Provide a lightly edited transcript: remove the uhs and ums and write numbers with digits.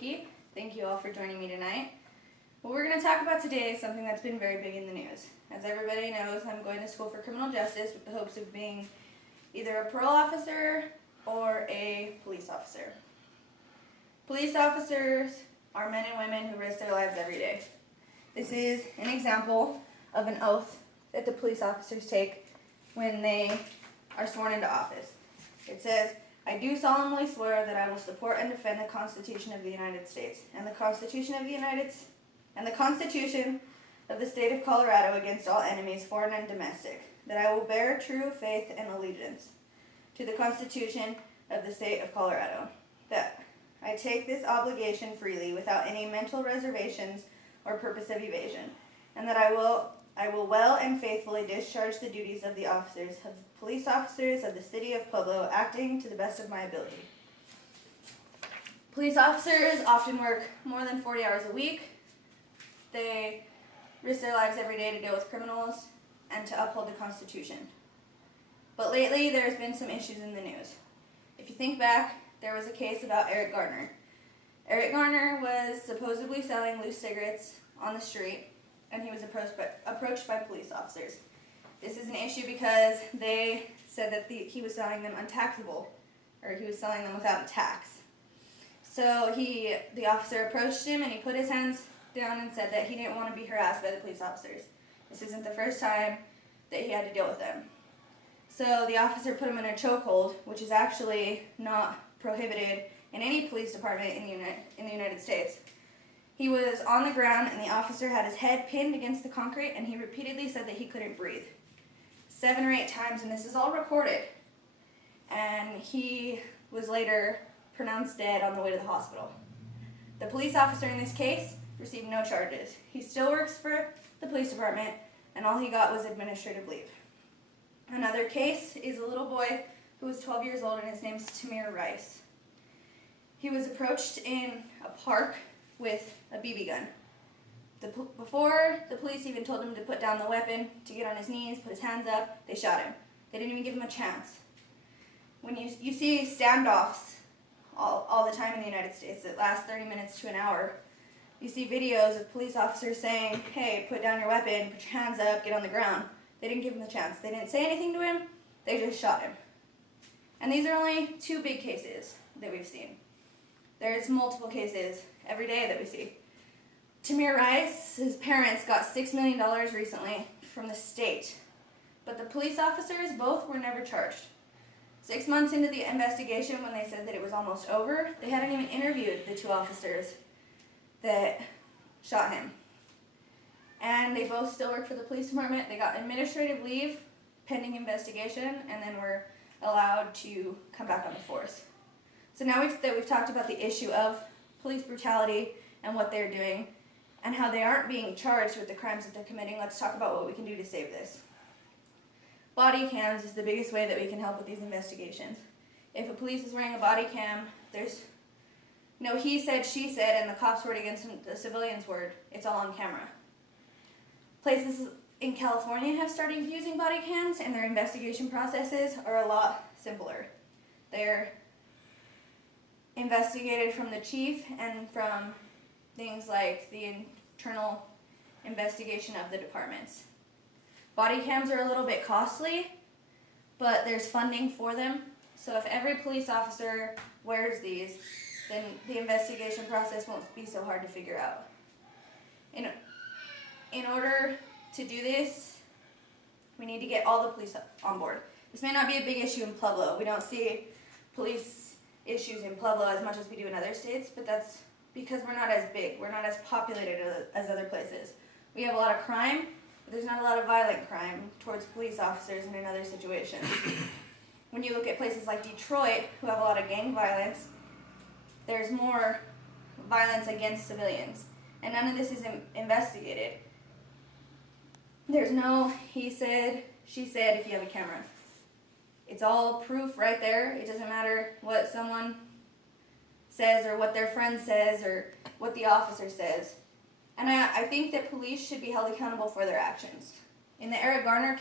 Vicky. Thank you all for joining me tonight. What we're going to talk about today is something that's been very big in the news. As everybody knows, I'm going to school for criminal justice with the hopes of being either a parole officer or a police officer. Police officers are men and women who risk their lives every day. This is an example of an oath that the police officers take when they are sworn into office. It says, "I do solemnly swear that I will support and defend the Constitution of the United States and the Constitution of the State of Colorado against all enemies, foreign and domestic, that I will bear true faith and allegiance to the Constitution of the State of Colorado, that I take this obligation freely without any mental reservations or purpose of evasion, and that I will well and faithfully discharge the duties of the police officers of the City of Pueblo, acting to the best of my ability." Police officers often work more than 40 hours a week. They risk their lives every day to deal with criminals and to uphold the Constitution. But lately, there's been some issues in the news. If you think back, there was a case about Eric Garner. Eric Garner was supposedly selling loose cigarettes on the street, and he was approached by police officers. This is an issue because they said that he was selling them untaxable, or he was selling them without a tax. So the officer approached him and he put his hands down and said that he didn't want to be harassed by the police officers. This isn't the first time that he had to deal with them. So the officer put him in a chokehold, which is actually not prohibited in any police department in the United States. He was on the ground and the officer had his head pinned against the concrete, and he repeatedly said that he couldn't breathe. 7 or 8 times, and this is all recorded. And he was later pronounced dead on the way to the hospital. The police officer in this case received no charges. He still works for the police department, and all he got was administrative leave. Another case is a little boy who was 12 years old, and his name's Tamir Rice. He was approached in a park with a BB gun. Before the police even told him to put down the weapon, to get on his knees, put his hands up, they shot him. They didn't even give him a chance. When you see standoffs all the time in the United States that last 30 minutes to an hour, you see videos of police officers saying, "Hey, put down your weapon, put your hands up, get on the ground." They didn't give him the chance. They didn't say anything to him, they just shot him. And these are only 2 big cases that we've seen. There's multiple cases every day that we see. Tamir Rice, his parents got $6 million recently from the state, but the police officers both were never charged. 6 months into the investigation, when they said that it was almost over, they hadn't even interviewed the 2 officers that shot him. And they both still work for the police department. They got administrative leave pending investigation, and then were allowed to come back on the force. So now we've talked about the issue of police brutality and what they're doing and how they aren't being charged with the crimes that they're committing. Let's talk about what we can do to save this. Body cams is the biggest way that we can help with these investigations. If a police is wearing a body cam, there's no he said, she said, and the cops' word against the civilian's word. It's all on camera. Places in California have started using body cams, and their investigation processes are a lot simpler. They're investigated from the chief and from things like the internal investigation of the departments. Body cams are a little bit costly, but there's funding for them. So if every police officer wears these, then the investigation process won't be so hard to figure out. In order to do this, we need to get all the police on board. This may not be a big issue in Pueblo. We don't see police issues in Pueblo as much as we do in other states, but that's because we're not as big. We're not as populated as other places. We have a lot of crime, but there's not a lot of violent crime towards police officers and in other situations. When you look at places like Detroit, who have a lot of gang violence, there's more violence against civilians, and none of this is investigated. There's no he said, she said if you have a camera. It's all proof right there. It doesn't matter what someone says or what their friend says or what the officer says. And I think that police should be held accountable for their actions. In the Eric Garner case,